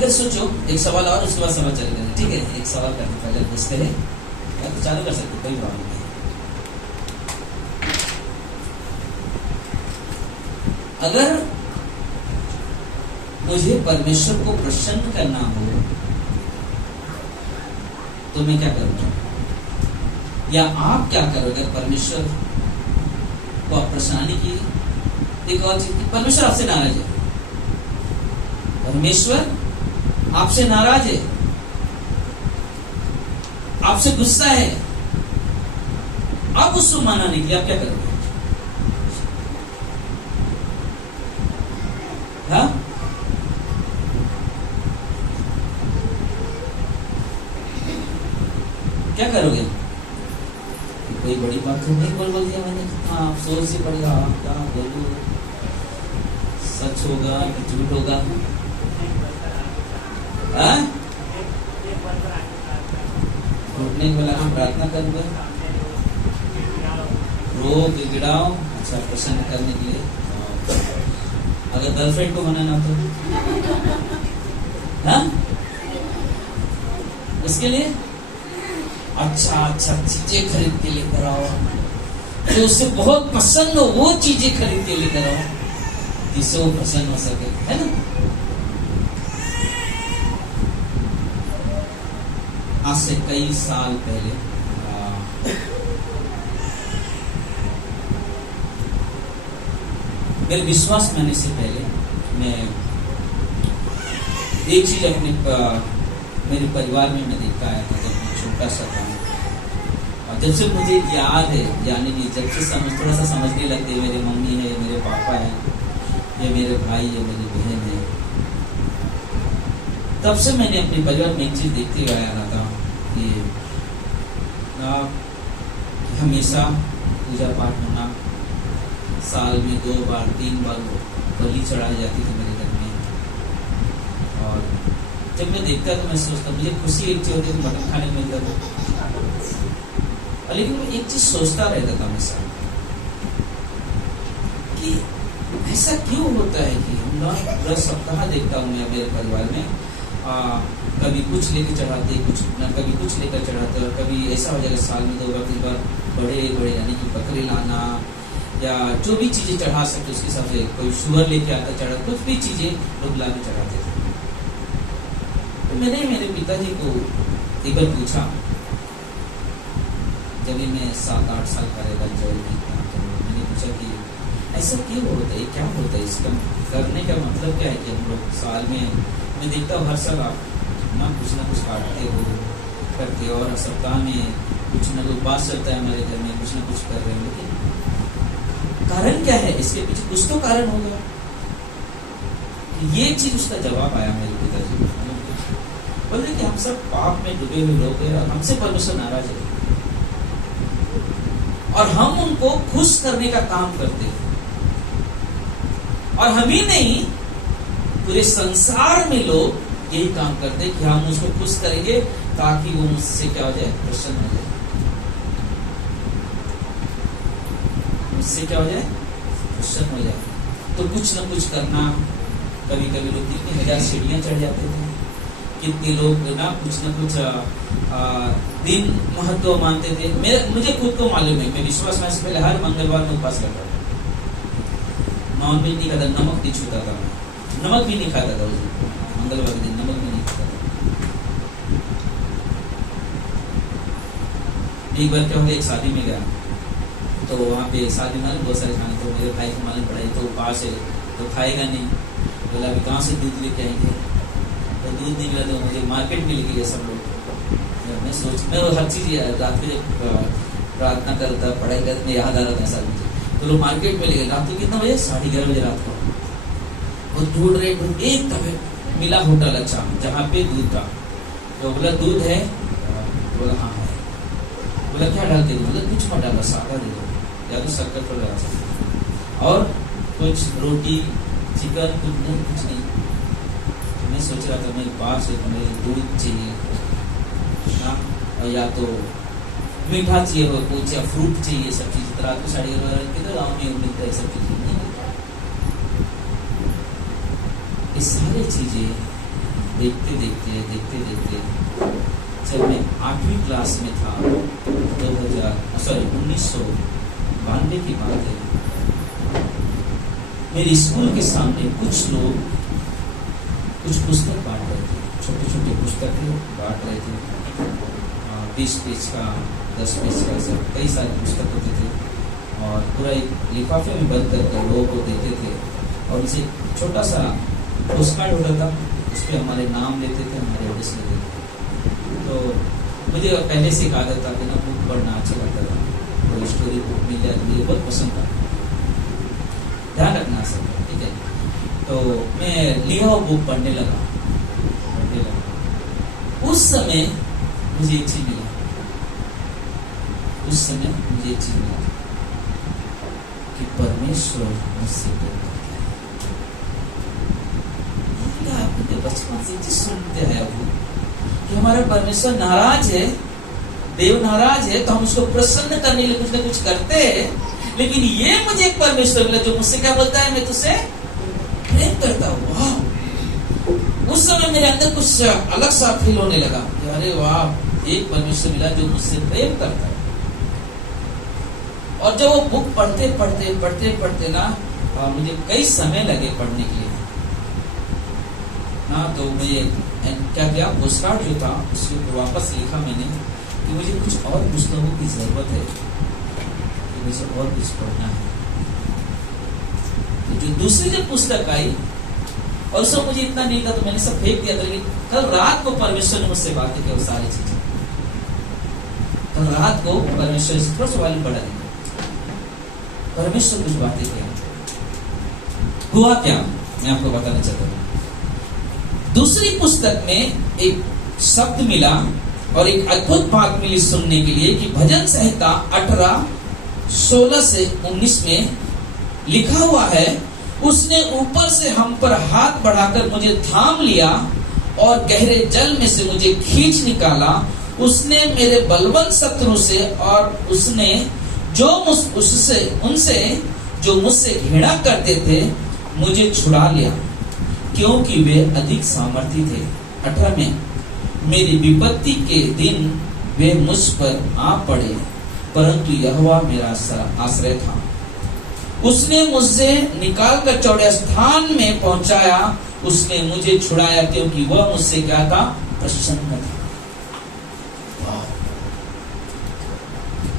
अगर सोचो एक सवाल और उसके बाद समझ चलेगा, ठीक है? एक सवाल करने पहले पूछते हैं, या तो चालू कर सकते, कोई प्रॉब्लम नहीं। अगर मुझे परमेश्वर को प्रसन्न करना हो तो मैं क्या करूंगा, या आप क्या करोगे परमेश्वर को आप प्रसन्न किए? एक और चीज, परमेश्वर आपसे नाराज है, परमेश्वर आपसे नाराज है, आपसे गुस्सा है, आप उसको मनाने के लिए आप क्या करोगे? हाँ, क्या करोगे? कोई बड़ी बात तो नहीं बोल दिया मैंने, हाँ अफसोस से पड़ेगा, क्या बोलूं, सच होगा कि झूठ होगा? घुटने को लगा प्रार्थना करूंगा, रो गिड़ाओ, अच्छा प्रसन्न करने के लिए। अगर गर्लफ्रेंड को मनाना तो हाँ, उसके लिए अच्छा चीजें खरीद के लेकर आओ, जो उससे बहुत पसंद हो वो चीजें खरीद के लेकर आओ, जिससे वो प्रसन्न हो सके, है ना? आज से कई साल पहले मेरे विश्वास में आने से पहले मैं एक चीज अपने मेरे परिवार में मैं देखता आया था जब मैं छोटा सा था, और जब से मुझे याद है, यानी कि जब से थोड़ा सा समझने लगते, मेरे मम्मी है, मेरे पापा है, ये मेरे भाई है, मेरी बहन है, तब से मैंने अपने परिवार में एक चीज देखते हुए आया था कि हमेशा पूजा पाठ होना, साल में 2 बार 3 बार बलि चढ़ाई जाती थी मेरे घर में। और जब मैं देखता तो मैं सोचता, मुझे खुशी एक चीज होती थी, मटन खाने मिलता था, लेकिन मैं एक चीज सोचता रहता था हमेशा कि ऐसा क्यों होता है कि हम लोग पूरा सप्ताह देखता हूँ मैं मेरे परिवार में, कभी कुछ लेकर चढ़ाते, कुछ कभी कुछ लेकर चढ़ाते, और कभी ऐसा हो जाएगा साल में 2 बार 3 बार बड़े बड़े यानी कि बकरे लाना या जो भी चीजें चढ़ा सकते उसके हिसाब से, कोई शुगर लेके आता चढ़ा, कुछ भी चीजें लोग ला के चढ़ाते थे। तो मैंने मेरे पिताजी को एक बार पूछा, जब मैं 7-8 साल का रहेगा जॉइन किया, तो मैंने पूछा कि ऐसा क्यों होता है, क्या होता है, इसका करने का मतलब क्या है कि हम लोग साल में, मैं देखता हूँ हर साल आप ना कुछ काटते हो करते हो, और सप्ताह में कुछ ना कुछ बात चलता है हमारे घर में, कुछ ना कुछ कर रहे हैं, लेकिन कारण क्या है? इसके पीछे कुछ तो कारण होगा। ये चीज उसका जवाब आया मेरे पिताजी को, बोले कि हम सब पाप में डूबे हुए लोग हैं, और हमसे परमेश्वर नाराज है, और हम उनको खुश करने का काम करते हैं, और हम ही नहीं पूरे संसार में लोग यही काम करते हैं कि हम उसको खुश करेंगे ताकि वो मुझसे क्या हो जाए, प्रसन्न हो जाए, मुझसे क्या हो जाए, प्रसन्न हो जाए। तो कुछ ना कुछ करना, कभी कभी लोग कितनी 1000 सीढ़ियां चढ़ जाते थे, कितने लोग ना कुछ दिन महत्व मानते थे। मुझे खुद को मालूम है, मैं विश्वास में से पहले हर मंगलवार में उपवास करता था, नॉनवेज नहीं खाता, नमक नहीं छूता था, नमक भी नहीं खाता था उस दिन, मंगलवार के दिन नमक भी नहीं खाता था। एक बार क्या हो गया, एक शादी में गया, तो वहाँ पे शादी में बहुत सारे खाने, तो मेरे भाई को मालूम पड़ा तो उपवास है तो खाएगा नहीं, बोला अभी कहाँ से दूध लेके आएंगे, तो दूध नहीं मिला तो मुझे मार्केट में लेके गए सब लोग। मैं हर चीज रात में प्रार्थना करता, पढ़ाई करता, मैं याद आ रहा था ऐसा मुझे, तो लोग मार्केट में ले गए, रात को कितना बजे, 11:30 बजे रात को, वो ढूंढ रहे, एक तब मिला होटल अच्छा जहाँ पे दूध था, तो बोला दूध है, बोला हाँ है, बोला क्या डालते हो, बोला कुछ मत डाला, सादा दे दो, या तो शक्कर पर लगा सकते, और कुछ रोटी चिकन कुछ नहीं। तो मैं सोच रहा था मेरे पास मुझे दूध चाहिए ना, और या तो मीठा चाहिए हो कुछ, या फ्रूट चाहिए, सब चीज। तो रात को 11:30 के तो गाँव में मिलता है सब चीजें नहीं, ये सारी चीजें देखते देखते जब मैं 8वीं क्लास में था, 1992 की बात है, मेरे स्कूल के सामने कुछ लोग कुछ पुस्तक बांट रहे थे, छोटे छोटे पुस्तक बांट रहे थे, 20 पेज का, 10 पेज का, सब कई सारे पुस्तक होते थे और पूरा एक लिफाफे में बंद करके लोगों को देते थे और इसे छोटा सा पोस्टकार्ड होता था, उस पर हमारे नाम लेते थे, हमारे एड्रेस लेते थे। तो मुझे पहले से एक आदत था कि ना बुक पढ़ना अच्छा लगता था, कोई स्टोरी बुक मिल जाए मुझे बहुत पसंद था, ध्यान रखना सब, ठीक है। तो मैं लिया हुआ बुक पढ़ने लगा। उस समय मुझे एक चीज मिला, कि परमेश्वर मुझसे प्रेम करता है। आपके बचपन से चीज सुनते हैं आप कि हमारा परमेश्वर नाराज है, देव नाराज है, तो हम उसको प्रसन्न करने के लिए कुछ ना कुछ करते हैं। लेकिन ये मुझे एक परमेश्वर मिला जो मुझसे क्या बोलता है, मैं तुझसे प्रेम करता हूँ। वाह, उस समय मेरे अंदर कुछ अलग सा फील होने लगा कि अरे वाह, एक परमेश्वर मिला जो मुझसे प्रेम करता है। और जब वो बुक पढ़ते ना, मुझे कई समय लगे पढ़ने के लिए ना, तो मुझे क्या पोस्टकार्ड जो था उसके ऊपर वापस लिखा मैंने कि मुझे कुछ और पुस्तकों की जरूरत है, कि मुझे और कुछ पढ़ना है। तो जो दूसरी जब पुस्तक आई और सब मुझे इतना नहीं था तो मैंने सब फेंक दिया था। लेकिन कल रात को परमेश्वर ने मुझसे बातें की, वो सारी चीजें कल रात को परमेश्वर से थोड़ा सा वाली बढ़ा दी, परमेश्वर कुछ बातें किया। हुआ क्या मैं आपको बताना चाहता हूँ। दूसरी पुस्तक में एक शब्द मिला और एक अद्भुत बात मिली सुनने के लिए कि भजन संहिता 18:16 से 19 में लिखा हुआ है, उसने ऊपर से हम पर हाथ बढ़ाकर मुझे थाम लिया और गहरे जल में से मुझे खींच निकाला। उसने मेरे बलवंत शत्रु से और उनसे जो मुझसे घृणा करते थे मुझे छुड़ा लिया, क्योंकि वे अधिक सामर्थी थे। 18 में मेरी विपत्ति के दिन वे मुझ पर आ पड़े, परंतु यहोवा मेरा आश्रय था। उसने मुझसे निकालकर चौड़े स्थान में पहुंचाया, उसने मुझे छुड़ाया, क्योंकि वह मुझसे क्या था, प्रसन्न था।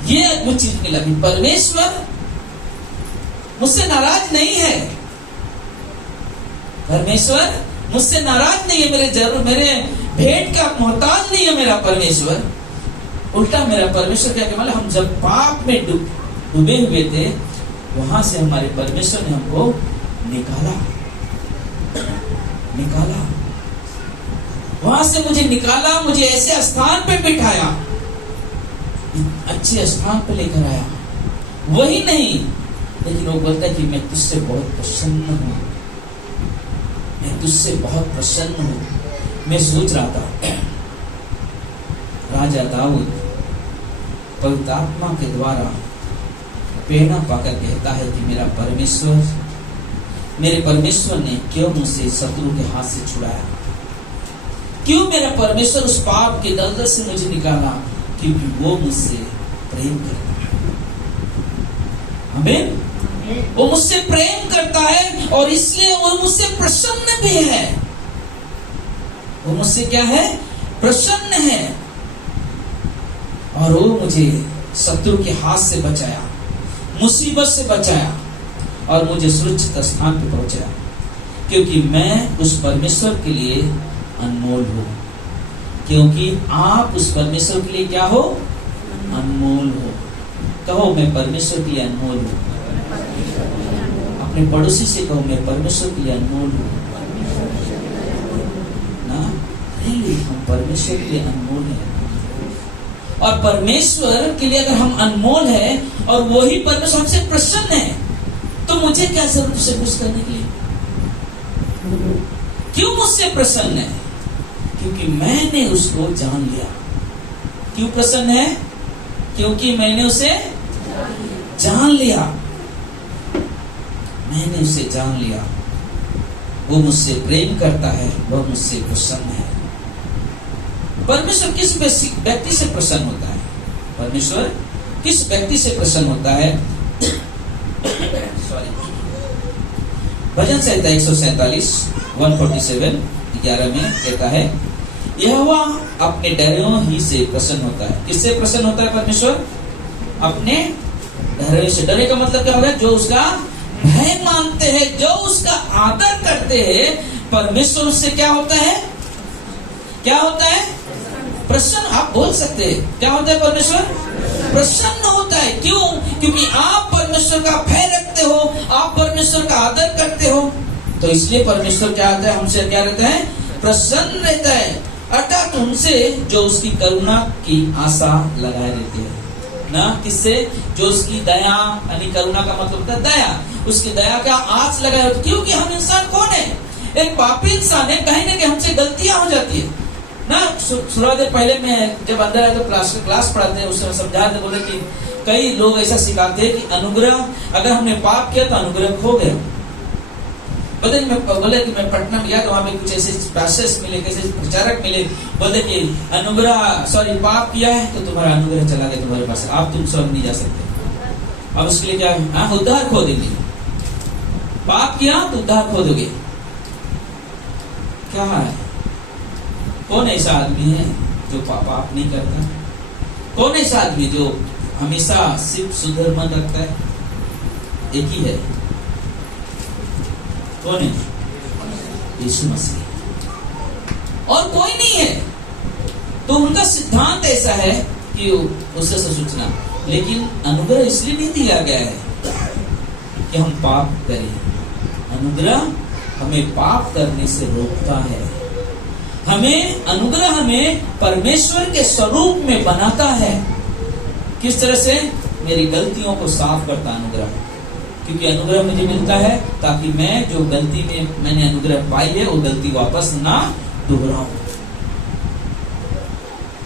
ये अद्भुत चीज मिला कि परमेश्वर मुझसे नाराज नहीं है, परमेश्वर मुझसे नाराज नहीं है, मेरे भेंट का मोहताज नहीं है मेरा परमेश्वर। उल्टा मेरा परमेश्वर क्या कहता है, हम जब पाप में डूबे हुए थे, वहां से हमारे परमेश्वर ने हमको निकाला, वहां से मुझे निकाला, मुझे ऐसे स्थान पे बिठाया, अच्छे स्थान पे लेकर आया। वही नहीं, लेकिन वो बोलता है कि मैं तुझसे बहुत प्रसन्न हूं, मैं सोच रहा था राजा दाऊद पवित्र आत्मा के द्वारा प्रेरणा पाकर कहता है कि मेरे परमेश्वर ने क्यों मुझसे शत्रु के हाथ से छुड़ाया, क्यों मेरा परमेश्वर उस पाप के दलदल से मुझे निकाला, क्योंकि वो मुझसे प्रेम करता है। आमीन। वो मुझसे प्रेम करता है और इसलिए वो मुझसे प्रसन्न भी है। वो मुझसे क्या है, प्रसन्न है। और वो मुझे शत्रु के हाथ से बचाया, मुसीबत से बचाया और मुझे सुरक्षित स्थान पर पहुंचाया, क्योंकि मैं उस परमेश्वर के लिए अनमोल हूं। क्योंकि आप उस परमेश्वर के लिए क्या हो, अनमोल हो। कहो, मैं परमेश्वर के लिए अनमोल हूं। अपने पड़ोसी से कहो, मैं परमेश्वर के लिए अनमोल हूं ना। नहीं, हम परमेश्वर के लिए अनमोल हैं। और परमेश्वर के लिए अगर हम अनमोल है और वही परमेश्वर हमसे प्रसन्न है, तो मुझे क्या जरूरत उसे खुश करने के लिए। क्यों मुझसे प्रसन्न है, क्योंकि मैंने उसको जान लिया। क्यों प्रसन्न है, क्योंकि मैंने उसे जान लिया, मैंने उसे जान लिया। वो मुझसे प्रेम करता है, वह मुझसे प्रसन्न है। परमेश्वर किस व्यक्ति से प्रसन्न होता है? परमेश्वर किस व्यक्ति से प्रसन्न होता है? सॉरी, भजन संहिता 147 147 11 में कहता है, यहोवा अपने डरों ही से प्रसन्न होता है। किससे प्रसन्न होता है परमेश्वर? अपने डरे से। डरे का मतलब क्या होगा? जो उसका भय मानते हैं, जो उसका आदर करते हैं, परमेश्वर उससे क्या होता है? क्या होता है? प्रसन्न। आप बोल सकते हैं क्या होता है? परमेश्वर प्रसन्न होता है। क्यों? क्योंकि आप परमेश्वर का भय रखते हो, आप परमेश्वर का आदर करते हो, तो इसलिए परमेश्वर क्या होता है? हमसे क्या रहता है? प्रसन्न रहता है। अर्थात उनसे जो उसकी करुणा की आशा लगाए रहते हैं ना। किससे? जो उसकी दया, यानी करुणा का मतलब होता है दया, उसकी दया का आस लगाए होते। क्योंकि हम इंसान कौन है? एक पापी इंसान है। कहीं ना कहीं हमसे गलतियां हो जाती है ना। थोड़ा देर पहले मैं जब अंदर आया तो क्लास पढ़ाते हैं, उसमें समझाते बोले कि कई लोग ऐसा सिखाते हैं कि अनुग्रह, अगर हमने पाप किया तो अनुग्रह खो गया। बोले कि मैं पटना में गया तो वहां पे कुछ ऐसे पैसेज मिले, कैसे प्रचारक मिले, बोले कि पाप किया है तो तुम्हारा अनुग्रह चला गया तुम्हारे पास, आप तुम स्वर्ग नहीं जा सकते। अब उसके लिए क्या है? उद्धार खो देंगे। पाप किया तो उद्धार खो दोगे। क्या है? कौन ऐसा आदमी है जो पाप नहीं करता? कौन ऐसा आदमी जो हमेशा सिर्फ सुधर मन रखता है? एक ही है। कौन है? यीशु मसीह। और कोई नहीं है। तो उनका सिद्धांत ऐसा है कि उससे सूचना, लेकिन अनुग्रह इसलिए नहीं दिया गया है कि हम पाप करें। अनुग्रह हमें पाप करने से रोकता है। अनुग्रह हमें परमेश्वर के स्वरूप में बनाता है। किस तरह से? मेरी गलतियों को साफ करता अनुग्रह। क्योंकि अनुग्रह मुझे मिलता है ताकि मैं जो गलती में मैंने अनुग्रह पाई है वो गलती वापस ना दोहराऊं।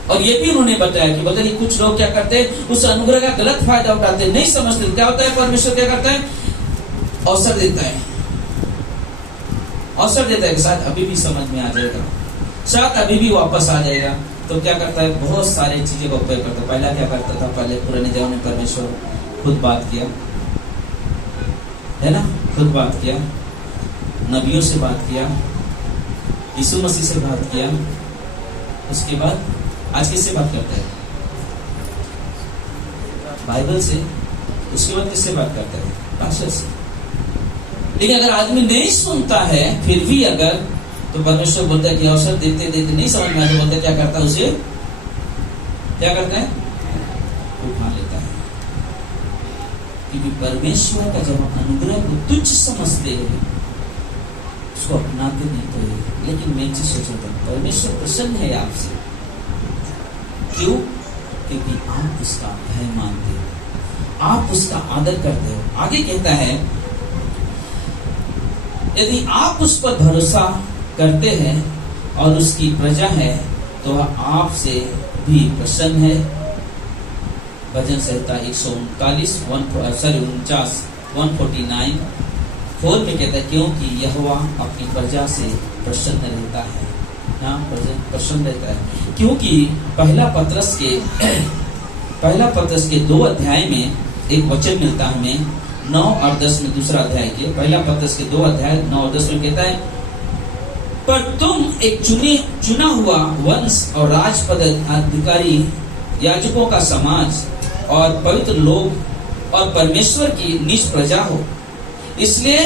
और ये भी उन्होंने बताया कि बताइए कुछ लोग क्या करते हैं? उस अनुग्रह का गलत फायदा उठाते हैं, नहीं समझते। क्या होता है? परमेश्वर क्या करता है? अवसर देता है। अवसर देता है कि शायद अभी भी समझ में आ जाएगा, शायद अभी भी वापस आ जाएगा। तो क्या करता है? बहुत सारी चीजें का उपयोग करता है। पहला क्या करता था? पहले पुराने जमाने में परमेश्वर खुद बात किया, है ना, खुद बात किया, नबियों से बात किया, यीशु मसीह से बात किया। उसके बाद आज किससे बात करता है? बाइबल से। उसके बाद किससे बात करता है? पास्टर से। लेकिन अगर आदमी नहीं सुनता है फिर भी अगर, तो परमेश्वर बोलता है कि अवसर देते देते नहीं समझ में आता, बोलता है क्या करता है? उसे क्या करता है? उठा लेता है। क्योंकि परमेश्वर का जब हम अनुग्रह को तुच्छ समझते हैं, उसको अपनाते नहीं तो है। लेकिन मैं चीज सोचता हूं, परमेश्वर प्रसन्न है आपसे। क्यों? क्योंकि आप उसका भय मानते हो, आप उसका आदर करते हो। आगे कहता है, यदि आप उस पर भरोसा करते हैं और उसकी प्रजा है तो वह आपसे भी प्रसन्न है। भजन संहिता 149 149 4 में कहता है, क्योंकि यहोवा अपनी प्रजा से प्रसन्न रहता है। प्रसन्न रहता है क्योंकि पहला पत्रस के 2 अध्याय में एक वचन मिलता है हमें, 9 और 10 में, दूसरा अध्याय के पहला पत्रस के 2 अध्याय 9 और 10 में कहता है, पर तुम एक चुना हुआ वंश और राजपद अधिकारी, याजकों का समाज और पवित्र लोग और परमेश्वर की निज प्रजा हो। इसलिए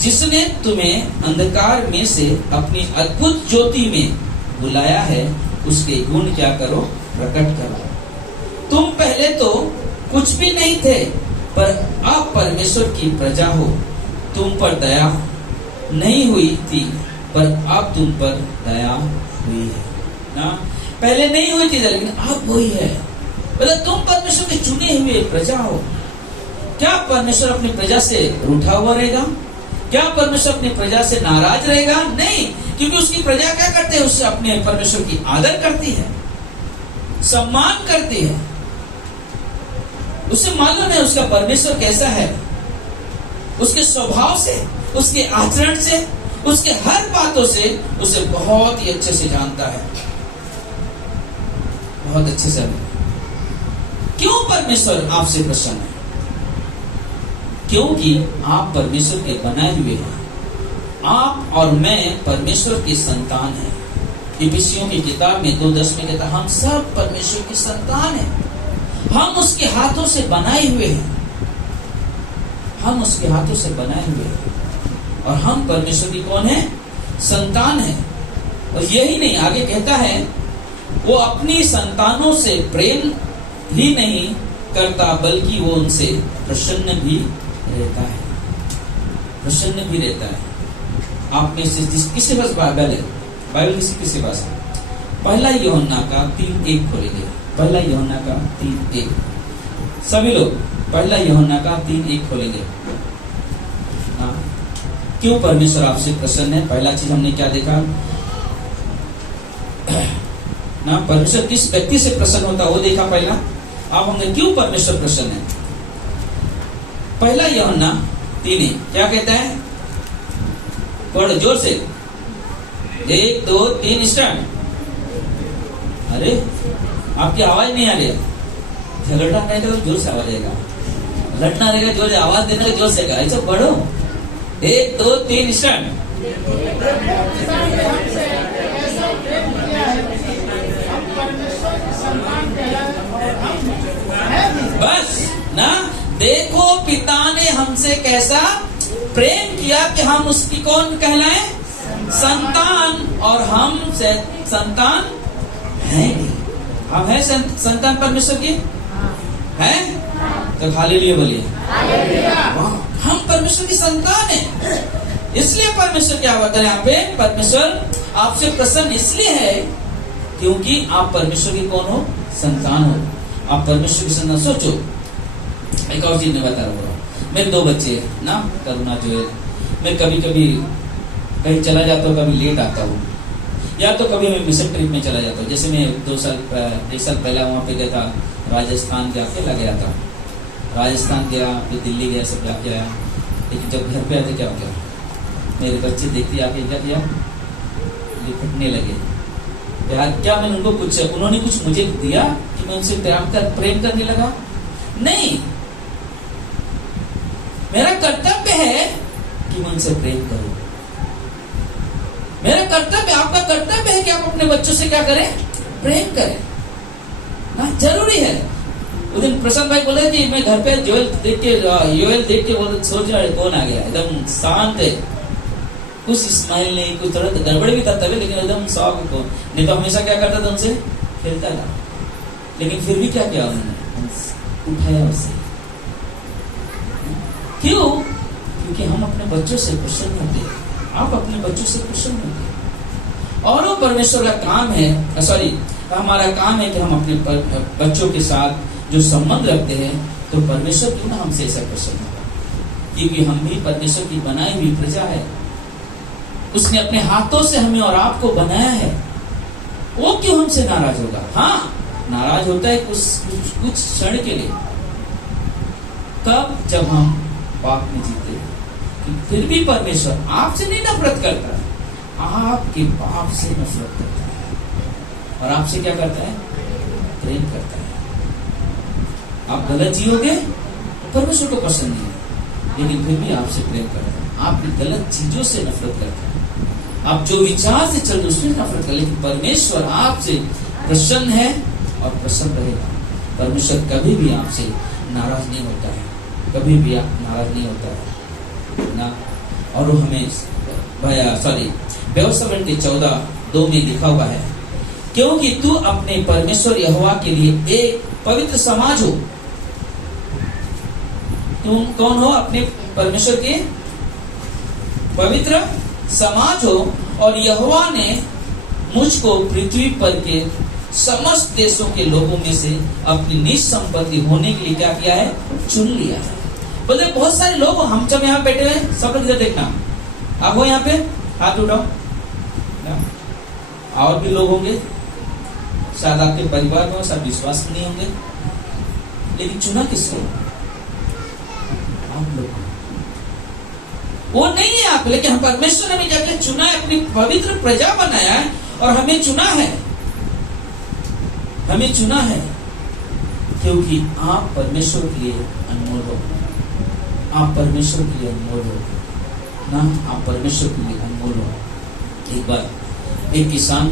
जिसने तुम्हें अंधकार में से अपनी अद्भुत ज्योति में बुलाया है, उसके गुण क्या करो? प्रकट करो। तुम पहले तो कुछ भी नहीं थे, पर अब परमेश्वर की प्रजा हो। तुम पर दया नहीं हुई थी, पर अब तुम पर दया हुई है ना। पहले नहीं हुई थी लेकिन अब हुई है। मतलब तुम परमेश्वर के चुने हुए प्रजा हो। क्या परमेश्वर अपनी प्रजा से रूठा हुआ रहेगा? क्या परमेश्वर अपनी प्रजा से नाराज रहेगा? नहीं, क्योंकि उसकी प्रजा क्या करते हैं? उससे अपने परमेश्वर की आदर करती है, सम्मान करती है। उसे मालूम है उसका परमेश्वर कैसा है, उसके स्वभाव से उसके आचरण से, उसके हर बातों से उसे बहुत ही अच्छे से जानता है, बहुत अच्छे से। क्यों परमेश्वर आपसे प्रसन्न है? क्योंकि आप परमेश्वर के बनाए हुए हैं। आप और मैं परमेश्वर की संतान हैं। इफिसियों की किताब में 2:10 में कहता, हम सब परमेश्वर की संतान हैं। हम उसके हाथों से बनाए हुए हैं। हम उसके हाथों से बनाए हुए हैं और हम परमेश्वर की कौन है? संतान है। और यही नहीं, आगे कहता है वो अपनी संतानों से प्रेम ही नहीं करता बल्कि वो उनसे प्रसन्न भी रहता है। प्रसन्न भी रहता है। आप में से किसके पास बाइबल है? बाइबल किसी पास है? पहला यूहन्ना का 3:1 खोलेंगे। पहला यूहन्ना का 3:1। सभी लोग पहला यूहन्ना का 3:1 खोलेंगे। क्यों परमेश्वर आपसे प्रसन्न है? पहला चीज हमने क्या देखा ना, परमेश्वर किस व्यक्ति से प्रसन्न होता वो देखा पहला। अब हमने क्यों परमेश्वर प्रसन्न है। पहला यूहन्ना 3:1 क्या कहता है? पढ़ जोर से, 1 2 3 स्टार्ट। अरे आपकी आवाज नहीं आ रही है। झगड़ा नहीं तो जोर से आवाज आएगा, लड़ना रहेगा जोर से, आवाज देने का जोर से आएगा। ऐसा पढ़ो, 1 2 3 स्टार्ट। बस ना, देखो पिता ने हमसे कैसा प्रेम किया कि हम उसकी कौन कहलाए? संतान। और हम संतान हैं। हम हैं संतान परमेश्वर की हैं? तो हालेलुया बोलिए। हम परमेश्वर की संतान हैं। इसलिए परमेश्वर क्या होता है यहाँ पे? परमेश्वर आपसे प्रसन्न इसलिए है क्योंकि आप परमेश्वर की कौन हो? संतान हो। आप परमेश्वर की संतान। सोचो, एक और चीज मैं बता रहा हूँ। मेरे 2 बच्चे हैं ना, करुणा जोएल। मैं कभी कभी कहीं चला जाता हूँ, कभी लेट आता हूँ, या तो कभी मैं मिशन ट्रिप में चला जाता हूँ। जैसे मैं 1 साल पहले वहाँ पे गया था, राजस्थान गया, अकेला गया था। राजस्थान गया, फिर दिल्ली गया, सब जाके आया। लेकिन जब घर पे आते क्या हो गया, मेरे बच्चे देखते आके क्या किया, लिपटने लगे। यार क्या मैंने उनको कुछ, उन्होंने कुछ मुझे दिया कि मैं उनसे प्रेम करने लगा? नहीं, मेरा कर्तव्य है कि मैं उनसे प्रेम करूं। मेरा कर्तव्य, आपका कर्तव्य है कि आप अपने बच्चों से क्या करें? प्रेम करें ना, जरूरी है। उस दिन प्रसन्न भाई बोले कि मैं घर पे योएल देख के बोले, सोच रहा कौन आ गया, एकदम शांत है, कुछ स्माइल नहीं, कुछ थोड़ा गड़बड़ भी था तभी, लेकिन एकदम शौक को। नहीं तो हमेशा क्या करता था, उनसे खेलता था। लेकिन फिर भी क्या किया उन्होंने? उठाया उसे। क्यों? क्योंकि हम अपने बच्चों से प्रसन्न होते हैं। आप अपने बच्चों से प्रसन्न होते हैं। और वो परमेश्वर का काम है, सॉरी, हमारा काम है कि हम अपने बच्चों के साथ जो संबंध रखते हैं, तो परमेश्वर क्यों ना हमसे ऐसा प्रसन्न होगा? क्योंकि हम भी परमेश्वर की बनाई हुई प्रजा है। उसने अपने हाथों से हमें और आपको बनाया है। वो क्यों हमसे नाराज होगा? हाँ, नाराज होता है कुछ क्षण के लिए। कब? जब हम पाप में जीते। फिर भी परमेश्वर आपसे नहीं नफरत करता, आपके पाप से नफरत करता है। और आपसे क्या करता है? प्रेम करता है। आप गलत जियोगे, परमेश्वर को पसंद नहीं है, लेकिन फिर भी आपसे प्रेम करता है। आपकी गलत चीजों से नफरत करता है। आप जो विचार से चल रहे उसमें नफरत कर, लेकिन परमेश्वर आपसे प्रसन्न है और प्रसन्न रहेगा। परमेश्वर कभी भी आपसे नाराज नहीं होता है, कभी भी आप नाराज नहीं होता है ना। और वो हमें व्यवस्थापन के 14:2 में लिखा हुआ है, क्योंकि तू अपने परमेश्वर यहोवा के लिए एक पवित्र समाज हो। तुम कौन हो? अपने परमेश्वर के पवित्र समाज हो। और यहोवा ने मुझको पृथ्वी पर के समस्त देशों के लोगों में से अपनी निज संपत्ति होने के लिए क्या किया है? चुन लिया है। बोले बहुत सारे लोग, हम जब यहाँ बैठे हुए, सब लोग इधर देखना, आप हो यहाँ पे, हाथ उठाओ। और भी लोग होंगे, शायद आपके परिवार में, सब विश्वास नहीं होंगे, लेकिन चुना किसको? आप लोग। वो नहीं है आप, लेकिन हम परमेश्वर हमें क्या क्या चुना है, अपनी पवित्र प्रजा बनाया है और हमें चुना है, हमें चुना है क्योंकि आप परमेश्वर के लिए अनमोल हो। आप परमेश्वर के लिए अनमोल हो ना, आप परमेश्वर के लिए अनमोल हो। एक बार एक किसान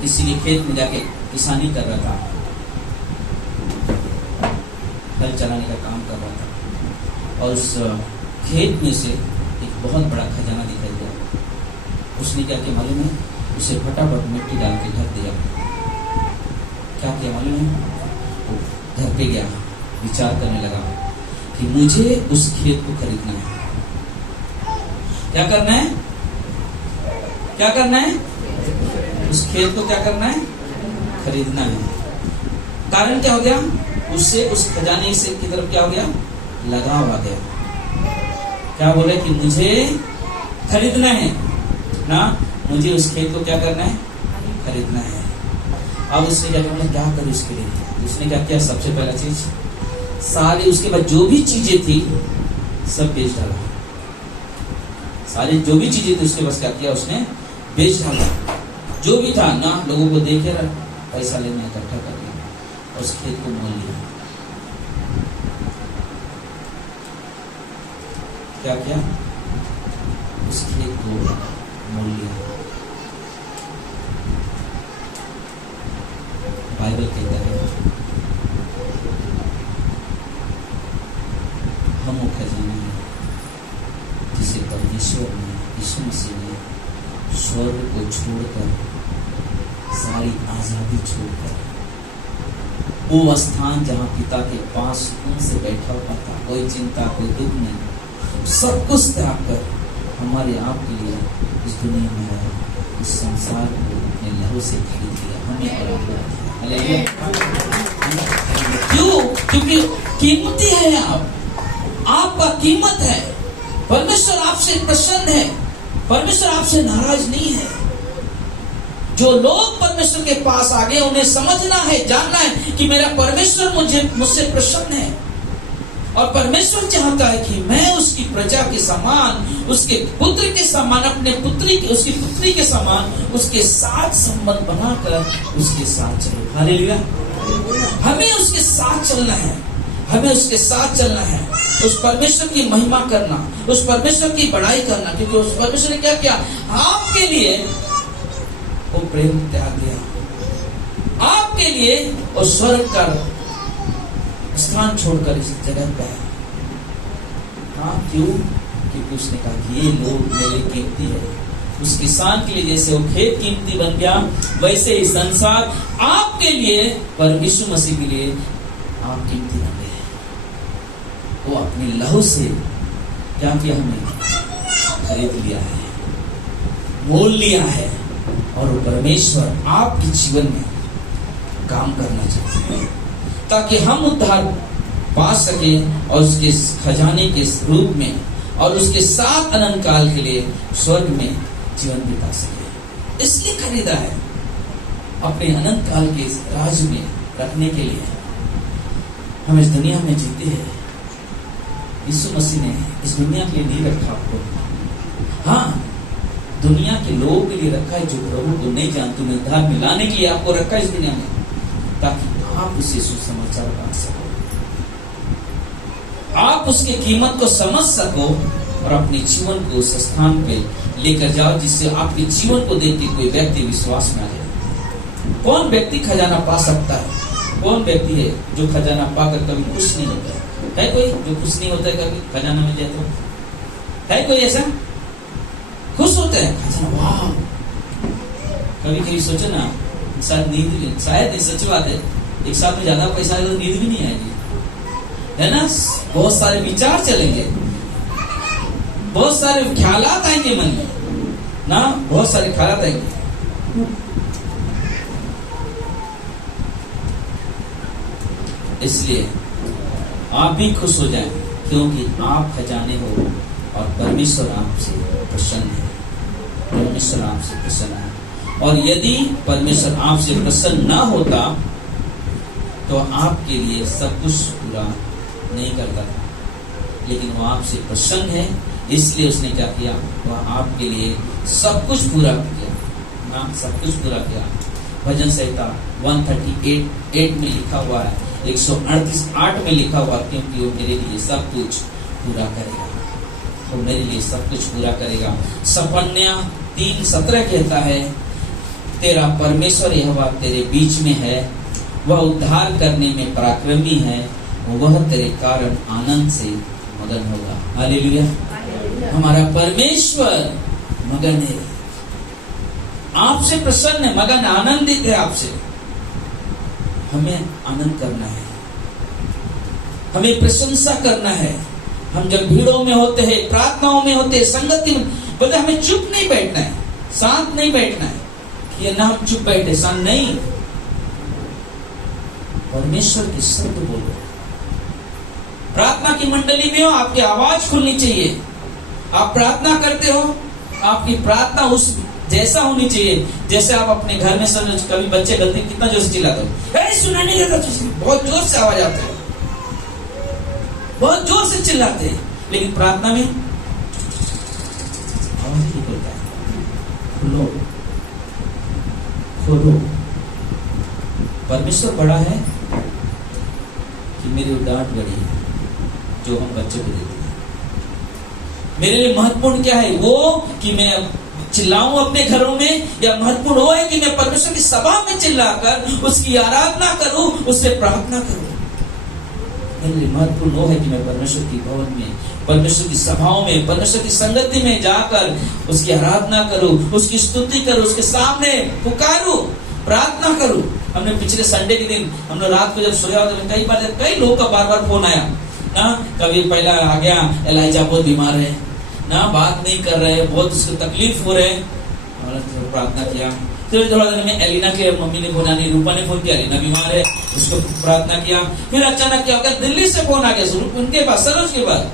किसी ने खेत में जाके किसानी कर रहा था, हल चलाने का काम कर रहा था और उस खेत में से एक बहुत बड़ा खजाना दिखाई दिया। उसने क्या किया मालूम है, उसे फटाफट मिट्टी डाल के ढक दिया। क्या किया मालूम है, वो घर पे गया, विचार करने लगा कि मुझे उस खेत को खरीदना है। क्या करना है, क्या करना है, उस खेत को क्या करना है, खरीदना है। कारण क्या हो गया, उससे उस खजाने से की तरफ क्या हो गया, लगाव आ गया। क्या बोले कि मुझे खरीदना है ना, मुझे उस खेत को क्या करना है, खरीदना है। अब उसने क्या किया, क्या करूं इसके लिए, उसने क्या किया, सबसे पहला चीज सारे उसके बाद जो भी चीजें थी सब बेच डाला। सारी जो भी चीजें थी उसके पास क्या किया, उसने बेच डाला। जो भी था ना, लोगों को देखे पैसा लेना इकट्ठा कर लिया और उस खेत को मोल लिया। क्या किया, उस खेत को मोल लिया। बाइबल कहता है हम वो खजाना है जिसे परमेश्वर ने, यीशु मसीह ने स्वर्ग को छोड़कर, सारी आजादी छोड़कर, वो स्थान जहां पिता के पास सुकून से बैठा हुआ था, कोई चिंता कोई दुख नहीं, सब कुछ त्याग कर हमारे आप के लिए इस दुनिया में आया, इस संसार को अपने लहू से खरीद लिया, हमें और आपको। क्यों, क्योंकि कीमती है आप, आपका कीमत है। परमेश्वर आपसे प्रसन्न है, परमेश्वर आपसे नाराज नहीं है। जो लोग परमेश्वर के पास आ गए उन्हें समझना है, जानना है कि मेरा परमेश्वर मुझसे प्रसन्न है और परमेश्वर चाहता है कि मैं उसकी प्रजा के समान, उसके पुत्र के समान, अपने उसकी पुत्री के समान उसके साथ संबंध बनाकर उसके साथ चलो। हालेलुया। हमें उसके साथ चलना है, हमें उसके साथ चलना है, उस परमेश्वर की महिमा करना, उस परमेश्वर की बड़ाई करना, क्योंकि उस परमेश्वर ने क्या किया, आपके लिए वो प्रेम त्याग दिया, आपके लिए वो स्वर्ग का स्थान छोड़कर इस जगत पे आया। हाँ, क्यों, क्योंकि उसने कहा कि ये लोग मेरे कीमती है। उस किसान के लिए जैसे वो खेत कीमती बन गया, वैसे ही संसार आपके लिए, परमेश्वर मसीह के लिए आप कीमती बन गए। वो अपने लहू से क्या किया, हमें खरीद लिया है, मोल लिया है और वो परमेश्वर आपके जीवन में काम करना चाहते हैं ताकि हम उद्धार पा सके और उसके खजाने के रूप में और उसके साथ अनंत काल के लिए स्वर्ग में जीवन बिता सके। इसलिए खरीदा है, अपने अनंत काल के राज में रखने के लिए। हम इस दुनिया में जीते हैं, यीशु मसीह ने इस दुनिया के लिए नहीं रखा आपको। हाँ, दुनिया के लोगों के लिए रखा है जो प्रभु को नहीं जानते, उन्हें उद्धार में लाने के लिए आपको रखा है इस दुनिया में, ताकि आप उसे सुसमाचार बांट सको, आप उसकी कीमत को समझ सको और अपने जीवन को उस स्थान पे लेकर जाओ जिससे आपके जीवन को देख के कोई व्यक्ति विश्वास में आ जाए। कौन व्यक्ति खजाना पा सकता है? कौन व्यक्ति है जो खजाना पाकर कभी खुश नहीं होता है? कोई जो खुश नहीं होता है कभी खजाना मिल जाए तो? है कोई ऐसा? खुश होते हैं खजाना, वाह। कभी कभी सोचो ना, शायद नींद, शायद सच बात है, एक साथ में ज्यादा पैसा आएगा तो नींद भी नहीं आएगी, है ना? बहुत सारे विचार चलेंगे, बहुत सारे ख्यालात आएंगे मन में ना, बहुत सारे ख्यालात आएंगे। इसलिए आप भी खुश हो जाएं क्योंकि आप खजाने हो और परमेश्वर आपसे प्रसन्न है, परमेश्वर आपसे प्रसन्न है। और यदि परमेश्वर आपसे प्रसन्न न होता तो आपके लिए सब कुछ पूरा नहीं करता था। लेकिन वो आपसे प्रसन्न है, इसलिए उसने क्या किया, वह आपके लिए सब कुछ पूरा किया, ना सब कुछ पूरा किया। भजन संहिता 138 में लिखा हुआ है, 138 में लिखा हुआ, क्योंकि वो मेरे लिए सब कुछ पूरा करेगा, वो मेरे लिए सब कुछ पूरा करेगा। सपन्या 3:17 कहता है, तेरा परमेश्वर यहोवा तेरे बीच में है, वह उद्धार करने में पराक्रमी है, वह तेरे कारण आनंद से मगन होगा। हालेलुया। हमारा परमेश्वर मगन है, आपसे प्रसन्न है, मगन आनंदित है आपसे। हमें आनंद करना है, हमें प्रशंसा करना है। हम जब भीड़ों में होते हैं, प्रार्थनाओं में होते हैं, संगति में, बोले हमें चुप नहीं बैठना है, शांत नहीं बैठना है कि ना हम चुप बैठे, शांत नहीं। परमेश्वर के शब्द बोलो। प्रार्थना की मंडली में हो, आपकी आवाज खुलनी चाहिए। आप प्रार्थना करते हो, आपकी प्रार्थना उस जैसा होनी चाहिए जैसे आप अपने घर में समझ। कभी बच्चे गलती कितना जोर से चिल्लाते हो, सुना नहीं देता, बहुत जोर से आवाज आती है, बहुत जोर से चिल्लाते हैं, लेकिन प्रार्थना में आवाज नहीं खुलता है। खुलो खोलो। परमेश्वर बड़ा है कि मेरी डांट बड़ी है जो हम बच्चे को देते हैं। मेरे लिए महत्वपूर्ण क्या है, वो कि मैं चिल्लाऊं अपने घरों में, या महत्वपूर्ण वो है कि मैं परमेश्वर की सभा में चिल्लाकर उसकी आराधना करूं, उससे प्रार्थना करूं। मेरे लिए महत्वपूर्ण वो है कि मैं परमेश्वर की भवन में, परमेश्वर की सभाओं में, परमेश्वर की संगति में जाकर उसकी आराधना करूं, उसकी स्तुति करूं, उसके सामने पुकारूं, प्रार्थना करूं। हमने पिछले संडे के दिन हम लोग रात को जब सोया तो कई लोगों का बार बार फोन आया ना। कभी पहला आ गया, एलाइजा बहुत बीमार है ना, बात नहीं कर रहे, बहुत उसको तकलीफ हो रहे, प्रार्थना किया। फिर थोड़ा देर में एलिना के मम्मी ने फोन आनी, रूपा ने फोन किया, एलिना बीमार है, उसको प्रार्थना किया। फिर अचानक क्या हो गया, दिल्ली से फोन आ गया उनके पास सरोज के बाद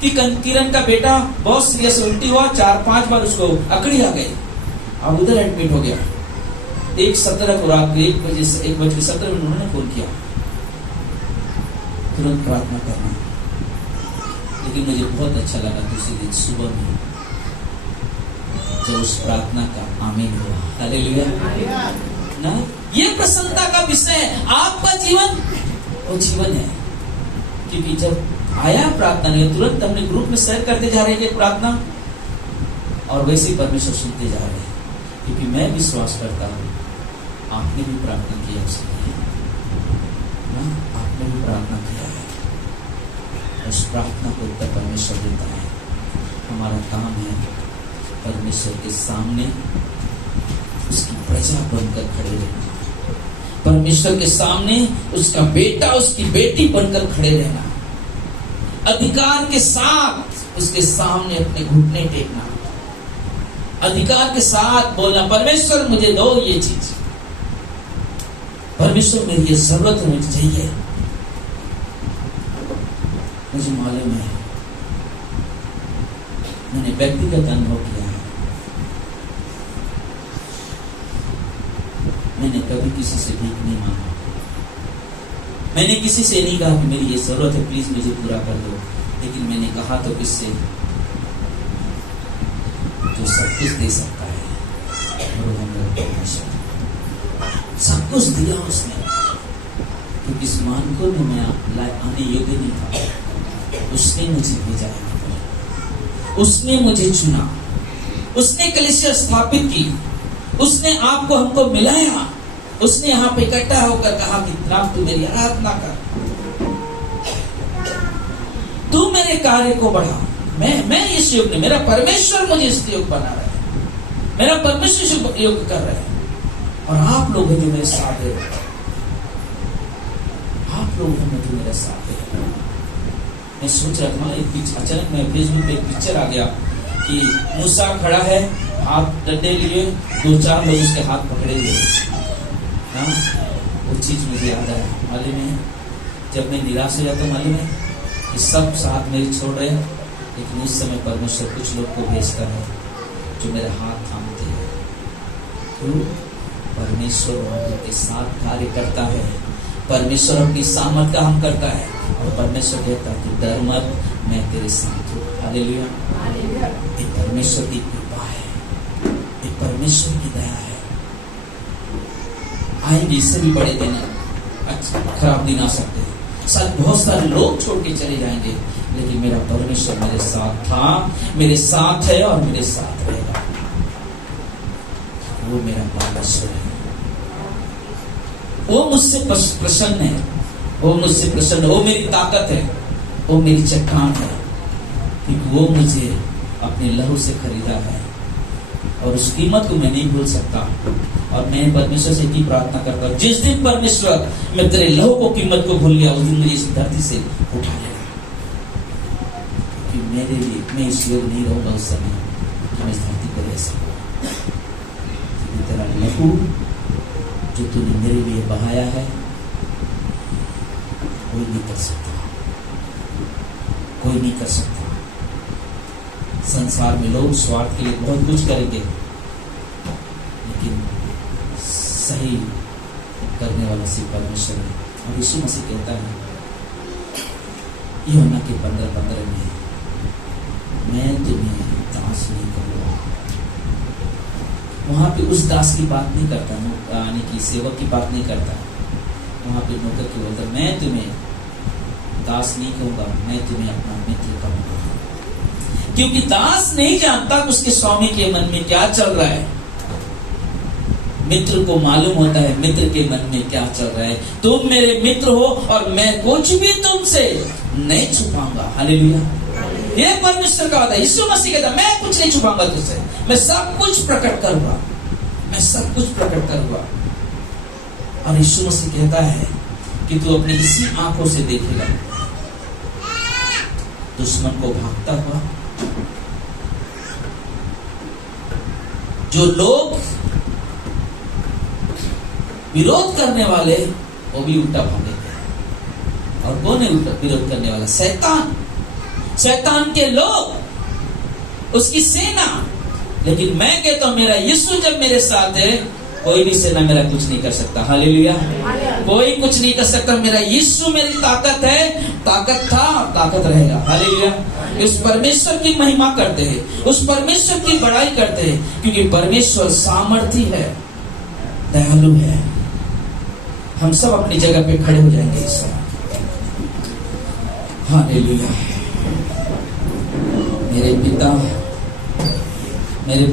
कि किरण का बेटा बहुत सीरियस उल्टी हुआ, 4-5 बार उसको अकड़ी आ गई, अब उधर एडमिट हो गया। 1:17 को रात 1:17 उन्होंने फोन किया, तुरंत प्रार्थना करना। लेकिन मुझे बहुत अच्छा लगा दूसरे दिन सुबह में जब उस प्रार्थना का आमीन हुआ। हालेलुया ना। ये प्रसन्नता का विषय आपका जीवन वो जीवन है, क्योंकि जब आया प्रार्थना ने तुरंत हमने ग्रुप में शेयर करते जा रहे हैं प्रार्थना, और वैसे ही परमेश्वर सुनते जा रहे हैं। क्योंकि मैं विश्वास करता हूँ आपने भी प्रार्थना किया, आपने भी प्रार्थना किया है, उस प्रार्थना को उत्तर परमेश्वर देता है। हमारा काम है परमेश्वर के सामने उसकी प्रजा बनकर खड़े रहना, परमेश्वर के सामने उसका बेटा उसकी बेटी बनकर खड़े रहना, अधिकार के साथ उसके सामने अपने घुटने टेकना, अधिकार के साथ बोलना, परमेश्वर मुझे दो ये चीज, परमेश्वर मेरी ये जरूरत मुझे चाहिए। मुझे मालूम है, मैंने व्यक्तिगत अनुभव किया है, मैंने कभी किसी से भीख नहीं मांगा, मैंने किसी से नहीं कहा कि मेरी ये जरूरत है, प्लीज मुझे पूरा कर दो। लेकिन मैंने कहा तो किससे, जो सब कुछ दे सकता है, सब कुछ दिया उसने, क्योंकि इस मानकों में मैं आने योग्य नहीं था, उसने मुझे भेजा है, उसने मुझे चुना, उसने कलीसिया स्थापित की, उसने आपको हमको मिलाया, उसने यहाँ पे इकट्ठा होकर कहा कि राम तू मेरी आराधना कर, तू मेरे कार्य को बढ़ा, मैं इस युग में, मेरा परमेश्वर मुझे इस युग बना रहा है, मेरा परमेश्वर युग कर रहा है, और आप लोग हैं जो मेरे साथ है, आप लोग हैं जो मेरे साथ है। मैं सोच रहा था अचानक मैं फेसबुक पे एक पिक्चर आ गया कि मूसा खड़ा है, हाथ डंडे लिए, 2-4 लोग उसके हाथ पकड़े हुए, वो चीज मुझे याद आया। मालूम है जब मैं निराश हो जाता, मालूम है कि सब साथ मेरे छोड़ रहे हैं, लेकिन उस समय परमेश्वर कुछ लोग को भेजता है जो मेरे हाथ थामते हैं। क्यों? परमेश्वर उनके साथ कार्य करता है, परमेश्वर अपनी सामर्थ का हम करता है, और परमेश्वर कहता है कि डर मत, मैं तेरे साथ हूँ। हालेलुया। ये परमेश्वर की कृपा है, ये परमेश्वर की दया है। आएंगे इससे भी बड़े दिन, अच्छा खराब दिन आ सकते हैं, शायद बहुत सारे लोग छोड़ के चले जाएंगे, लेकिन मेरा परमेश्वर मेरे साथ था, मेरे साथ है और मेरे साथ रहेगा। वो मेरा परमेश्वर है, वो मुझसे प्रसन्न है, वो मुझसे प्रसन्न, वो मेरी ताकत है, वो मेरी चट्टान है, क्योंकि वो मुझे अपने लहू से खरीदा है और उस कीमत को मैं नहीं भूल सकता। और मैं परमेश्वर से की प्रार्थना करता हूँ, जिस दिन परमेश्वर मैं तेरे लहू को कीमत को भूल गया, उस दिन मुझे इस धरती से उठा लेगा, क्योंकि मेरे लिए मैं इस योग नहीं रहूंगा उस समय कि मैं इस धरती पर रह सकूं। तेरा लहू जो तूने मेरे लिए बहाया है, कोई नहीं कर सकता, कोई नहीं कर सकता। संसार में लोग स्वार्थ के लिए बहुत कुछ करेंगे, लेकिन सही करने वाला सिर्फ परमेश्वर है। और यीशु मसीह कहता है यूहन्ना के 15:15 में, मैं तुम्हें दास नहीं करूंगा। वहां पे उस दास की बात नहीं करता, यानी कि सेवक की बात नहीं करता, वहां पे नौकर की बोलता, मैं तुम्हें दास नहीं कहूंगा, मैं तुम्हें अपना मित्र कहूंगा। क्योंकि दास नहीं जानता कि उसके स्वामी के मन में क्या चल रहा है, मित्र को मालूम होता है मित्र के मन में क्या चल रहा है। तुम मेरे मित्र हो और मैं कुछ भी तुमसे नहीं छुपाऊंगा। हालेलुया। ये परमेश्वर का वादा। यीशु मसीह कहता, मैं कुछ नहीं छुपाऊंगा तुझसे, मैं सब कुछ प्रकट करूंगा, मैं सब कुछ प्रकट करूंगा। और यीशु मसीह कहता है कि तू अपनी इसी आंखों से देखेगा दुश्मन को भागता हुआ, जो लोग विरोध करने वाले वो भी उल्टा भागेंगे। और कौन है उल्टा विरोध करने वाला? शैतान, शैतान के लोग, उसकी सेना। लेकिन मैं कहता हूं मेरा यीशु जब मेरे साथ है, कोई भी सेना मेरा कुछ नहीं कर सकता। हालेलुया। कोई कुछ नहीं कर सकता। मेरा यीशु मेरी ताकत है, ताकत था, ताकत रहेगा। हालेलुया। उस परमेश्वर की महिमा करते हैं, उस परमेश्वर की बड़ाई करते हैं, क्योंकि परमेश्वर सामर्थी है, दयालु है। हम सब अपनी जगह पे खड़े हो जाएंगे इस समय। हालेलुया। मेरे पिता, मेरे